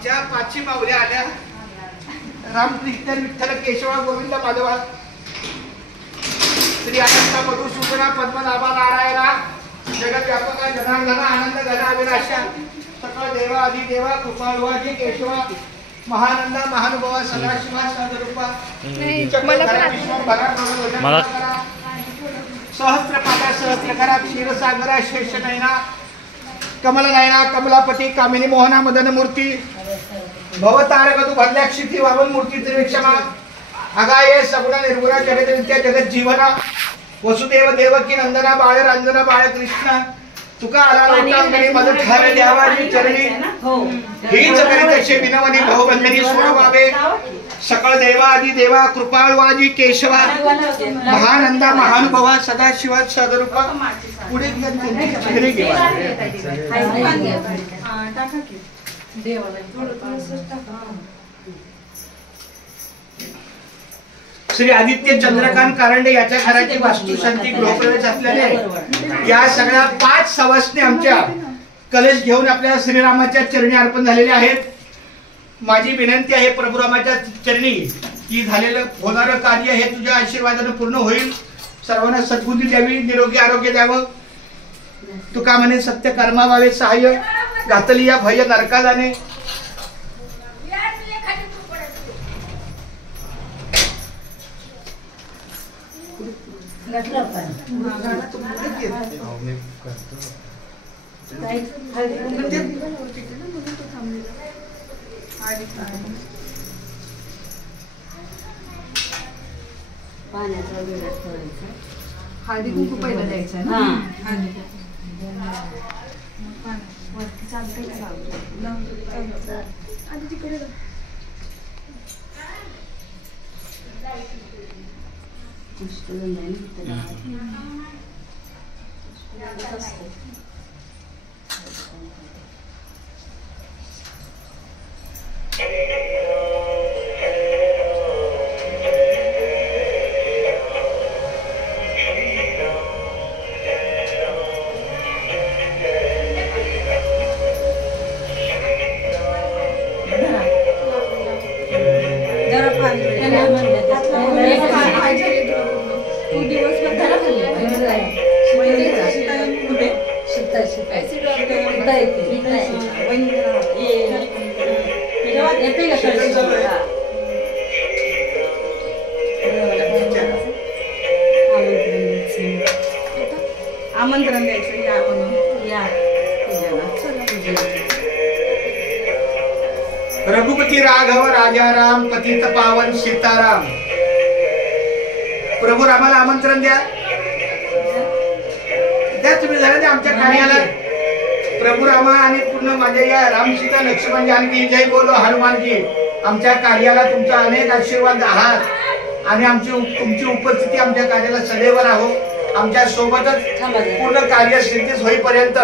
आमच्या पाचही माऊल्या आल्या. रामकृष्ण विठ्ठल केशवा गोविंद माधवा श्री अनंत मधुसूदना पद्मनाभा नारायणा जगत व्यापका जनार्दना आनंद घन अविनाशा सकळ देवा अधिदेवा कृपाळुवाजी केशवा महानंद महानुभावा सदाशिवा सदरूपा सहस्रपादा सहस्रकरा क्षीरसागरा शेषनयना कमलनयना कमलापती कामिनी मोहना मदन मूर्ती भवतारकतु भद्राक्षिती वामन मूर्ती त्रिविक्षमा अगाये सगुण निर्गुणा जगत नित्य जगत जीवना वसुदेव देवकी नंदना बाळ रंजना बाळ कृष्ण तुका आला लोकांगणी मदत ठावे देवाची चरणी हीच करीतशे विनवनी बहुबंधनी सोडवावे सकळ देवा आदि देवा कृपाळवाजी केशवा महानंदा महानुभावा सदाशिवा सदरूपा पुढे चेहरे घेवा श्री आदित्य चंद्रकांत कारंडे याच्या घराची वास्तुशांती गृहप्रवेश असल्याने या सगळ्या 5 सवासणी आमच्या कलश घेऊन आपल्या श्रीरामाच्या चरणी अर्पण झालेले आहेत. माझी विनंती आहे प्रभुरामाच्या चरणी की झालेलं होणारं कार्य हे तुझ्या आशीर्वादाने पूर्ण होईल. सर्वांना सद्बुद्धी द्यावी, निरोगी आरोग्य द्यावं. तुका म्हणे सत्य कर्मा व्हावे सहाय्य घातली या भय नरका जाणे. हळदी कुंकू पहिला द्यायचं ना. आमंत्रण द्यायचं या आपण या रघुपती राघव राजाराम पतित पावन सीताराम. प्रभू रामाला आमंत्रण द्या तुम्ही झालं आमच्या कार्याला. प्रभू रामा आणि पूर्ण माझ्या या राम सीता लक्ष्मण जानकी जय बोलो हनुमान की आमच्या कार्याला तुमचा अनेक आशीर्वाद आहात आणि तुमची उपस्थिती आमच्या कार्याला सदैव राहो. आमच्या सोबतच पूर्ण कार्य सिद्धीस होईपर्यंत.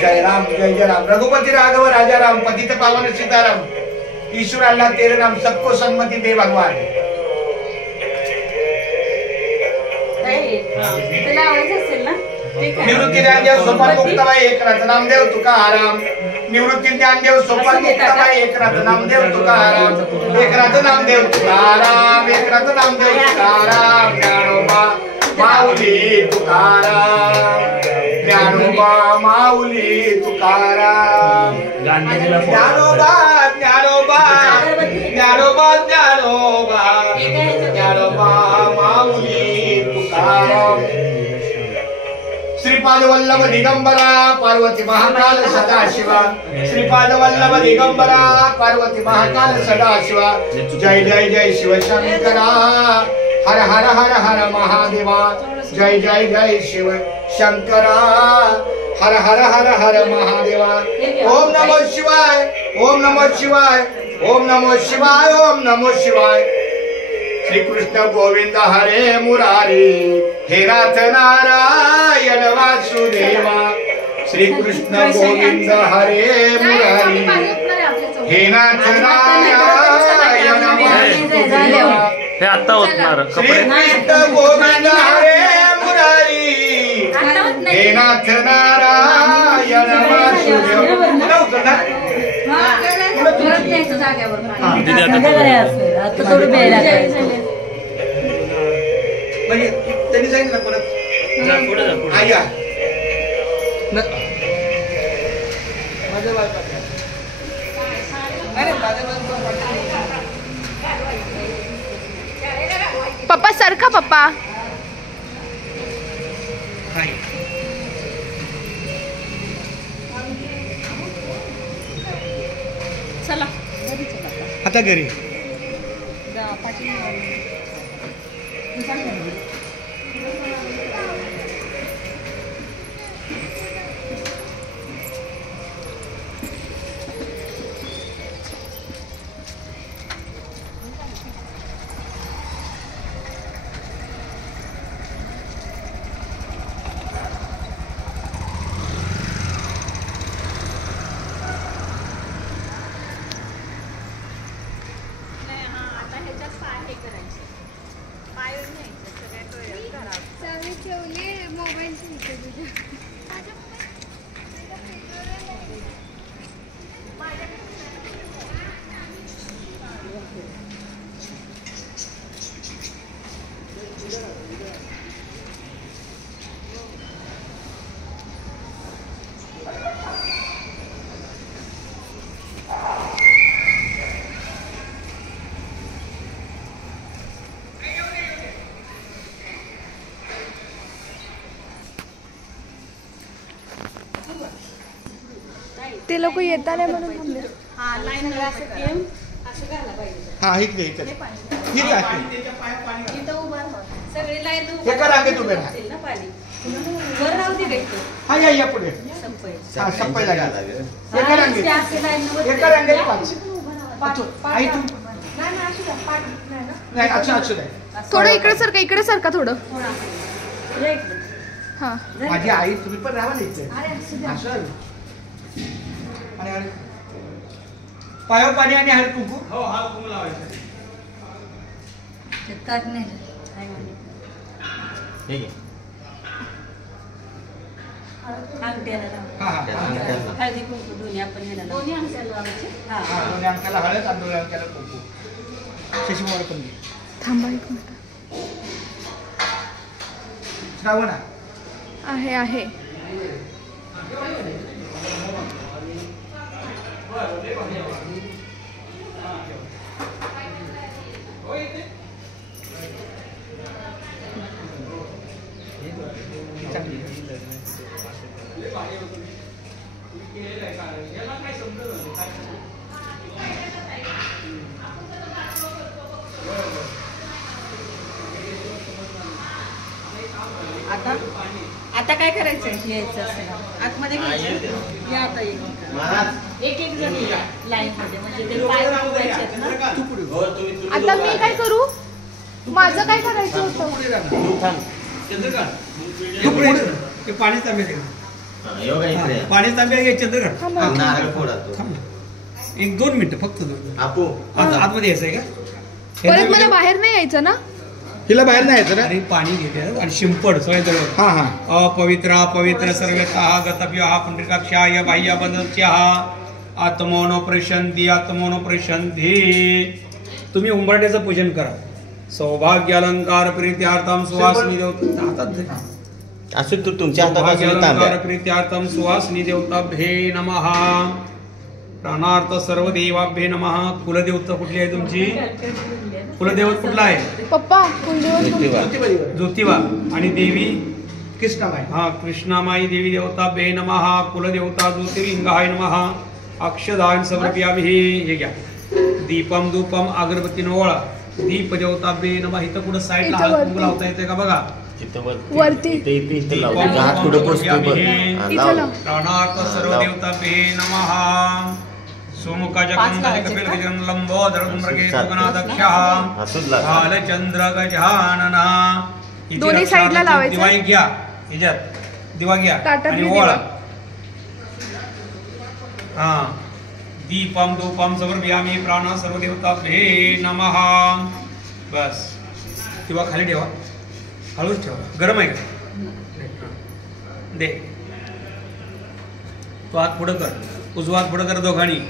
जय राम जय जय राम. रघुपति राघव राजा राम पतित पावन सीताराम. ईश्वर अल्लाह तेरे नाम सबको सन्मति दे भगवान. निवृत्ती ज्ञानदेव सोपान मुक्ताबाई एकनाथ नामदेव तुकाराम. निवृत्ती ज्ञानदेव सोपान मुक्ताबाई एकनाथ नामदेव तुकाराम. एकनाथ नामदेव तुकाराम. एकनाथ नामदेव तुकाराम. ज्ञानोबा माऊली तुकाराम. ज्ञानोबा माऊली तुकाराम. ज्ञानोबा ज्ञानोबा ज्ञानोबा ज्ञानोबा ज्ञानोबा माऊली तुकाराम. श्रीपाद वल्लभ दिगंबरा पार्वती महाकाल सदाशिवा. श्रीपाद वल्लभ दिगंबरा पार्वती महाकाल सदाशिवा. जय जय जय शिवशंकरा. हर हर हर हर महादेवा. जय जय जय शिव शंकरा. हर हर हर हर महादेवा. ओम नमो शिवाय. ओम नमो शिवाय. ओम नमो शिवाय. ओम नमो शिवाय. श्री कृष्ण गोविंद हरे मुरारी. हे नाथ नारायण वासुदेवा. श्री कृष्ण गोविंद हरे मुरारी. हे नाथ नारायण वासुदेवा. हे आता होणार. श्री कृष्ण गोविंद हरे मुरारी. हे नाथ नारायण वासुदेवा. जाग्यावर हा. आता थोडं प्यायला म्हणजे त्यांनी सांगितलं परत आई या. माझं बाळ पाठवा. अरे, माझं बाळ पाठवा. पप्पा सारखा पप्पा हाय. चला आता घरी ते लोक येताना म्हणून थांबले. हा इकडे इकडे ठीक आहे. सगळी लाईन एका रांगेत उभे राहा. वर राहू दे व्यक्त हा या पुढे. हा सप्पाई लागेल. एका रांगेत एका रांगेत पाच. आई तू नाही असू दे. थोडं इकडे सारखा थोडं. हा माझी आई तुम्ही पण राहा ना इथे. असं आणि पायावर पाणी आणि हळद कुंकू. हो हा कुंकू लावायचं. हळदी कुंकू दोन्ही आपण दोन्ही अंगठ्याला लावायचे. दोन्ही अंकाला हळद आणि दोन्ही अंकाला कुंकू. शशीमोहर पण घे. थांबा एक मिनिट. श्रावण आहे आता काय करायचं यायचं असेल आतमध्ये घ्यायचं. या आता एक जण लाईन मध्ये म्हणजे ते पाय लावायचे आहेत ना. आता मी काय करू? माझं काय करायचं होतं? पाणी तांबे दे. पाणी तांब्या घे चंद्रकांत. थांबा. एक 2 मिनिटं फक्त 2. आतमध्ये यायचंय का? परत मला बाहेर नाही यायचं ना? हिला बाहेर नाही यायचं ना. आणि पाणी घेते आणि शिंपड सगळ्या. हा हा अपवित्र पवित्र सर्वतः गतभ्य पुंडरीकाक्षाय बाह्य बंधस्यः आत्मनो प्रशांती. तुम्ही उंबरट्याचं पूजन करा. सौभाग्य अलंकार प्रीत्यार्थम सुवासिनी देवता असं तू तुमच्या सौभाग्य अलंकार हातात प्रीत्यार्थम सुवासिनी देवताभ्ये नमः. प्राणार्थ सर्व देवाभ्ये नमः. कुलदेवता कुठली आहे तुमची? कुलदेवत कुठला आहे? पप्पा कुलदेवत ज्योतिबा. आणि देवी कृष्णाबाई. हा कृष्णामाई देवी देवताभ्ये नमः. कुलदेवता ज्योतिर्लिंगाय नमः. अक्षदान समर्पयामि. हे घ्या. दीपम धूपम अगरबत्ती नवळा. दीप देवताभ्ये नमः. इथं कुठं साईडला इथं हळद वरती. कुंकू लावता येते का बघा. वरती. हात पुढे पोचतो इथं लाव. प्राणार्थ सर्व देवताभ्ये नमः. सोमुखाच्या कुंडाचे कपिल गजानन लंबोदर मृगे सुगनादक्षः भालचंद्र गजानना. दोन्ही साईडला लावायचं. दिवा एक घ्या. ह्याच्यात दिवा घ्या ताटातली आणि दिवा. ओळा. हा. दीपम धूपम समर्पयामि. प्राण सर्व देवताभ्ये नमः. बस दिवा खाली ठेवा. हळूच ठेवा. गरम आहे का? दे. तो हात पुढं कर. उजवा हात पुढं कर दोघांनी.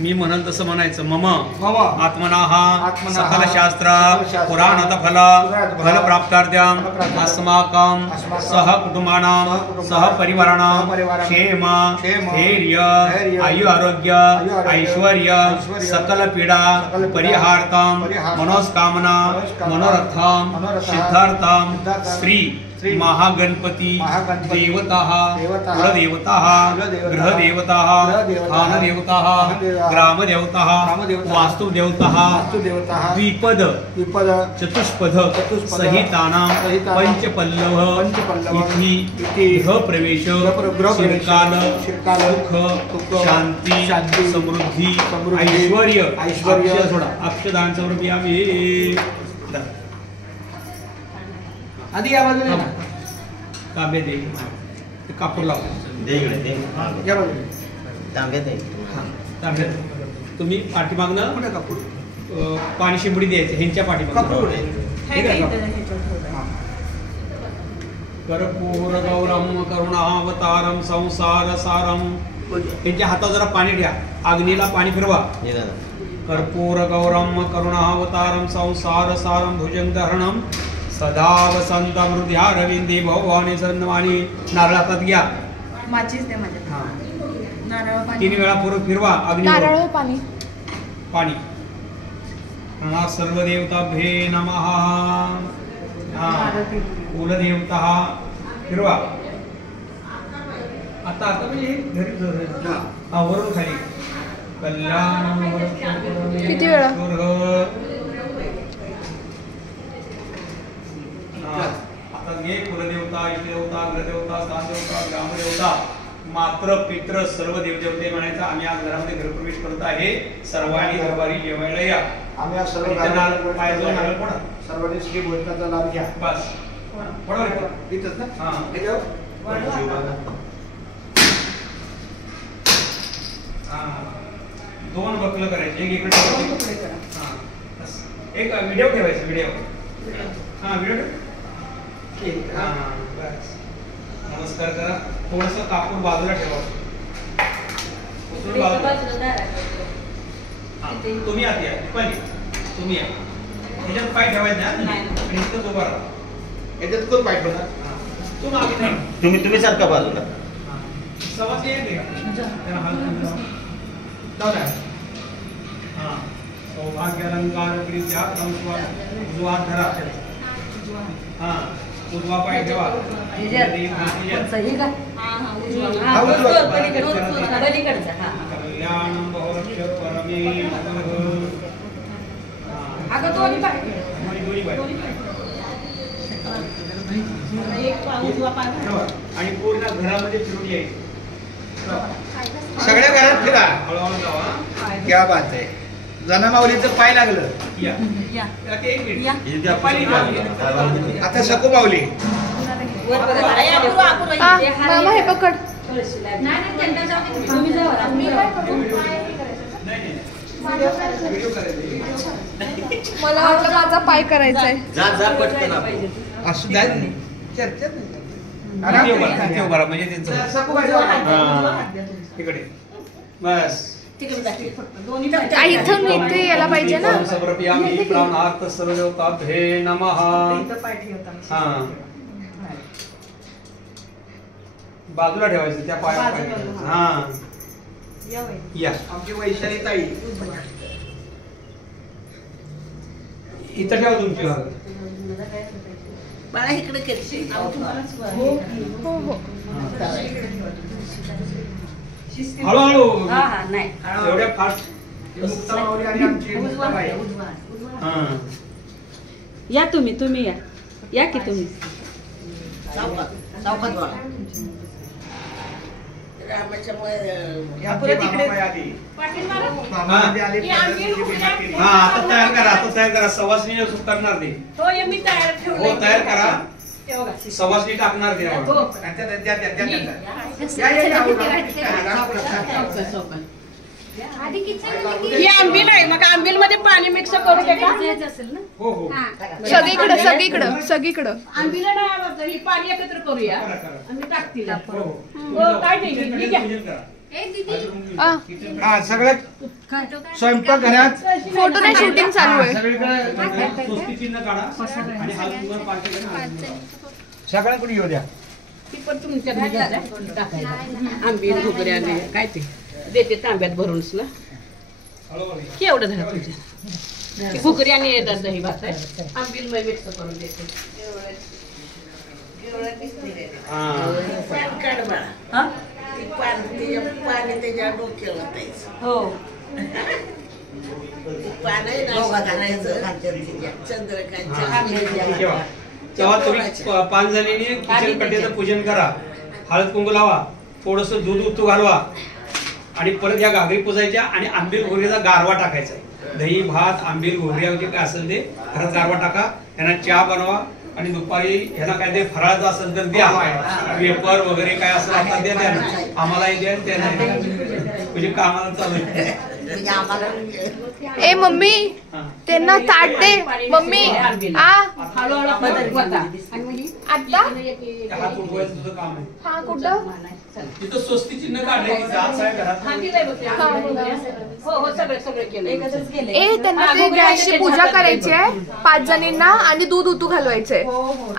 मी म्हणल तसं म्हणायचं मम मम आत्मनाः आत्मनः सकल शास्त्र सकलशास्त्र पुराणत फल पुराणतफल फल प्राप्तार्थ्यम फलप्राप्तार्थ्यम अस्माकं अस्माकं सह कुटुंबानां सहकुटुंबानां सह परिवाराणां सहपरिवाराणां क्षेम क्षेम धैर्य धैर्य आयु आरोग्य आरोग्य ऐश्वर्य ऐश्वर्य सकल पीडा सकल पीडा परिहार्थं परिहार्थं मनोस्कामना मनोस्कामना मनोरथं मनोरथं सिद्धार्थं सिद्धार्थं श्री श्री महागणपती महागणपती देवताः देवताः कुलदेवताः कुलदेवताः गृहदेवताः गृहदेवताः स्थानदेवताः स्थानदेवताः ग्रामदेवताः ग्रामदेवताः वास्तुदेवताः वास्तुदेवताः द्विपद विपद चतुष्पद चतुष्पद सहितानां सहितानां पंचपल्लव पंचपल्लव इति इति गृहप्रवेश गृहप्रवेश शिरकाल शिरकाल सुख शांती समृद्धी समृद्धी ऐश्वर्य ऐश्वर्य अक्षय सोडा अक्षदान समर्पयामि आधी या बाजूला ना. तांबे दे ते कापूर लाव दे इकडे, दे. या बाजूला तांब्यात आहे. तांबे तुम्ही पाठीमागनं कुठे कापूर पाणी शिंपडी द्यायचं ह्यांच्या कापूर पाठीमागनं कुठे हे काय इथं ह्याच्यावर ठेवलं. कर्पूर गौरम करुणावतारम संसार सारम त्यांच्या हातात जरा पाणी द्या अग्नीला पाणी फिरवा हे दादा. कर्पूर गौरम करुणावतारम संसार सारम भुजंगधरणम सदा वसंत हृदया रविंदी भवानी सन्नवाणी नारळ हातात घ्या माचीस दे माझ्या हा. नारळ पाणी 3 वेळा फिरवा अग्नी नारळ पाणी पाणी नमः सर्वदेवताभ्ये नमः हा कुलदेवता फिरवा आता म्हणजे घरी हा वरून खाली कल्याण किती वेळा? आता घे कुलदेवता इष्टदेवता ग्रहदेवता स्थानदेवता ग्रामदेवता मात्र पित्र सर्व देवदेवते म्हणायचं आम्ही आज घरामध्ये गृहप्रवेश करत आहे सर्वांनी दरबारी जेवायला या आम्ही आज सर्व इथं नारळ पायाजवळ नारळ फोडा. सर्वांनी श्री भोजनाचा लाभ घ्या बस फोडा रे. इथंच ना हा. याच्यावर? हा. 2 बकलं करायचे एक इकडे ठेवायचं. हा. बस. एक व्हिडिओ ठेवायचा व्हिडिओ हा व्हिडिओ ठेव. हा बस नमस्कार करा थोडंसं कापूर बाजूला ठेवा उचलून बाजूला. हा, तुम्ही आत या दीपाली तुम्ही या ह्याच्यात पाय ठेवायचं ना आणि इथंच उभा राहा. याच्यात कोण पाय ठेवणार? हा. तू मागे ठेव. तुम्ही सारखा बाजूला. हा. सवास येईल का? त्याला हात घालून लावा. जाऊ द्या. हा. सौभाग्य अलंकार प्रीत्या उजवा हात धरा. हा उजवा पाय ठेवा. सही का? हा हा उजवा. हा, हा, उजवा. पलीकडचा हा. कल्याणं बहुरक्ष परमेश्वरः. अगं दोन्ही पाय. दोन्ही पाय. एक उजवा पाय ठेवा. आणि पूर्ण घरामध्ये फिरून यायचं. सगळ्या घरात फिरा हळूहळू जावा. क्या बात आहे जनामाऊलीचं पाय लागलं या या आता एक मिनिट. या. हे द्या. पाणी द्या. आता सकू माऊली वर बघा. आई, अपूर्व, अपूर्व. आ, हे मामा हे पकड तुम्ही जावा. मी काय करू? नाही नाही व्हिडिओ करायचा. मला वाटलं माझा पाय करायचा आहे जा पटकन आपण. असं द्या चर्चा इथे उभा राहा, इथे उभा राहा, म्हणजे त्यांचं सकू बाजूला. इकडे बस तिकडे जाते फक्त दोन्ही पाय. आ, इथून इथे यायला पाहिजे ना समर्पयामि प्राणार्थ सर्वदेवताभ्ये नमः. इथं पाय ठेवताना. हा बाजूला ठेवायचं त्या पायावर पाय बाजूला, ठेवायचं. हा. हा या वय. या आमची वैशाली ताई उजवा. इथं ठेवा तुमची हात. बाळा इकडे करशील हो हो हळूहळू हा हा नाही. एवढ्या फास्ट मुक्ता माऊली आणि आमची उजवा ताई. उजवा उजवा. हा या तुम्ही या की तुम्ही. हे आमचे मामाबाई आली. पाटील मारा. मामाबाई आली. ही आमची रुपया. हा आता तयार करा सवासनी करणार ते हो हे मी तयार ठेवलंय. हो तयार करा हे बघा. सवासनी टाकणार ते हो. त्यांच्या- त्यांच्या- त्यांच्या- मी. त्यांच्या. या, या, या. ही आंबील आहे मग आंबील मध्ये पाणी मिक्स करू दे का असेल ना. हो हो सगळीकडं आंबीला ना ही पाणी एकत्र करूया करा, करा. आणि टाकतील हो, हो. हो, काय नाही, ठीक आहे. पूजन करा. हा सगळं स्वयंपाक घरात फोटो नाही शूटिंग चालू आहे. सगळीकडे स्वस्ती चिन्ह काढा आणि हात वर पाठी करा. सगळ्यांकडे येऊ द्या. ती पण तुमच्या घरी घाला, टाकायला. आंबील घुगऱ्याने काय ते देते तांब्यात भरूनच ना. केवढं झालं तुमच्या घुगऱ्याने येतात दही भात आहे. आंबील मी मिक्स करून देते. पाणी त्याच्या डोक्यावर ओतायचं. हो पाणी चंद्रकांतच्या तेव्हा तुम्ही 5 जणींनी किचन कट्ट्याचं पूजन करा. हळद कुंकू लावा, थोडस दूध उतू घालवा आणि परत या घागरी पुजायच्या आणि आंबील घोगरीचा गारवा टाकायचा. दही भात आंबील घोगरी वगैरे काय असेल ते घरात गारवा टाका. त्यांना चहा बनवा आणि दुपारी ह्याला काय ते फराळाचं असेल तर द्या. पेपर वगैरे काय असेल आता द्या. आम्हालाही द्या, त्यांना म्हणजे कामाला चालू आहे. ए मम्मी त्यांना ताट दे. मम्मी हळूहळू बदल होता. आणि मग आता हात उठवायचं तुझं काम आहे. हा कुठं तिथं स्वस्ती चिन्ह काढले की जात आहे घरात. हा दिलंय बघ ते. हो हो सगळं सगळं केलं. एकत्रच गेले. ए त्यांना ते गॅसची पूजा करायची आहे 5 जणींना आणि दूध उतू घालवायचंय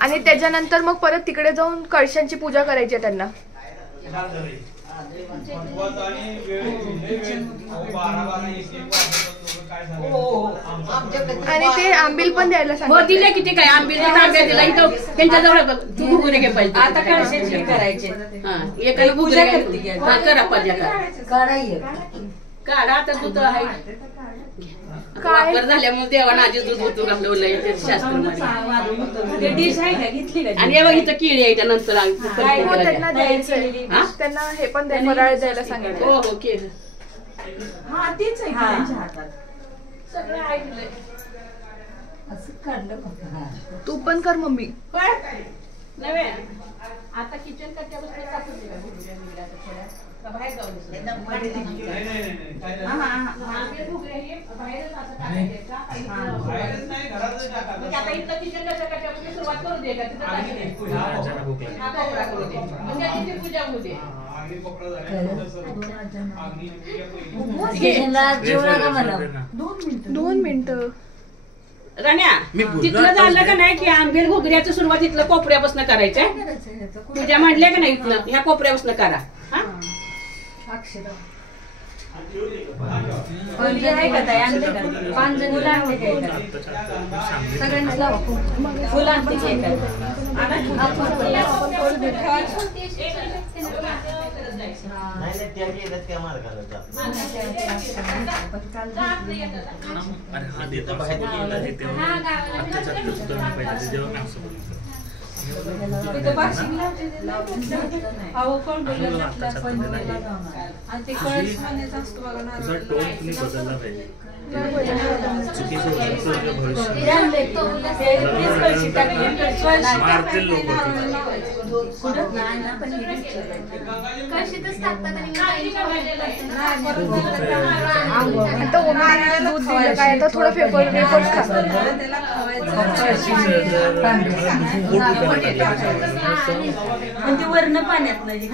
आणि त्याच्यानंतर मग परत तिकडे जाऊन कळशांची पूजा करायची आहे त्यांना. आणि ते आंबील पण द्यायला हो सांगितलं. दिले किती काय आंबील तांब्या दिला इथं त्यांच्याजवळ तू घुगरे घे पाहिजे. आता कळशाची करायचे. हा एकाला पूजा घुगरे करते की आता? हा करा पूजा करा. काढाय काढा आता दूध आहे. काय? वापर झाल्यामुळे देवानं आधी दूध उतू घालवलंय ते शास्त्रामध्ये. डिश आहे का घेतली का? आणि हे बघ इथं किळी आहे त्यानंतर हो त्यांना द्यायचंय. हा? त्यांना हे पण फराळ द्यायला सांगितलं. हो हो केलं. हा तेच आहे की त्यांच्या हातात. सगळं ऐकलंय. असं काढलं का? तू पण कर मम्मी. नव्हे आता किचन कट्ट्यापासून टाकून दिला घुगऱ्या बिगऱ्या थोड्या. का बाहेर जाऊन दिसलं? आंबील घुगऱ्या हे बाहेरच असं टाकायचे का? मग आता इथं किचन कट्ट्यापासून सुरुवात करू दे का? तिथं टाकायचं. हा कोपरा करू दे. मग त्या तिथे पूजा होऊ दे. जेवढा का मला 2 मिनिटं. राण्या तिथलं झालं का नाही की आंबील घुगऱ्याचं सुरुवात इथलं कोपऱ्यापासून करायचंय. तुझ्या म्हणल्या का नाही इथलं ह्या कोपऱ्यापासून करा. हा कोणती आहे का ताई? आणते का? 5 जण फुलं आणते का? सगळ्यांनीच लावा. फुलं आणते का? नाही त्या गेल्यात काय मार्गाला जात. अरे हा देता बाहेर गेला आहे तेव्हा आत्ताच्या आत्ता सुद्धा मी पाहिजे तेव्हा मी असं बोलतो. तिथं बाशिंगला अहो कोण बोलला आणि ते कळस म्हणायचं असतो बघा ना. तुझा टोन तुम्ही बदलला पाहिजे. चुकीचं भविष्य मारतील लोक. आता ओमला दूध दिलं काय आता थोडं वेफर्स खा. आणि ती वरण पाण्यात नाही.